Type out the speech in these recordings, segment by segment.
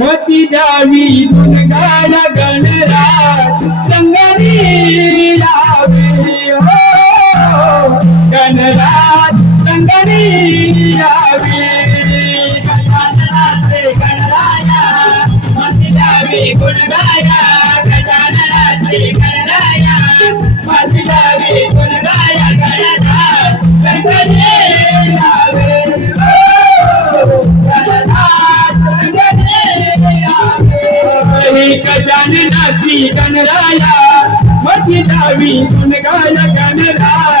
मती द्यावी गुणगाय गणराज संगणी यावी हो गणराज संगणी गुणगाया गणराया गजाननाची गणराया मस्मितावी गुण गाय गणराय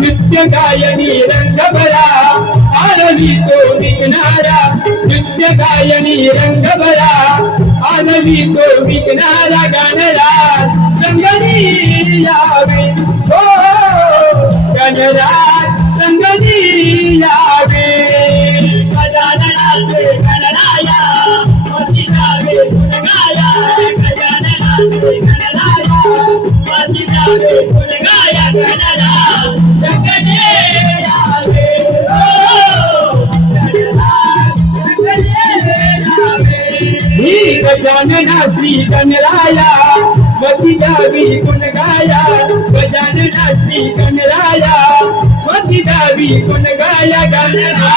నిత్య గాయని రంగభరా ఆలవితో విఘ్నారా నిత్య గాయని రంగభరా ఆలవితో విఘ్నారా గణరా రంగనీయావి ఓ గణరా రంగనీయావి గజాననాథే గణరాయ మసికావే గుణగాయ గజాననాథే గణరాయ వసిదావే కొలగాయ కనరా జగదే యావే ఓ కనరా జగదే యావే ఈ గజానన శ్రీ కనరాయ వసిదావి కొలగాయ గజానన శ్రీ కనరాయ వసిదావి కొలగాయ కనరా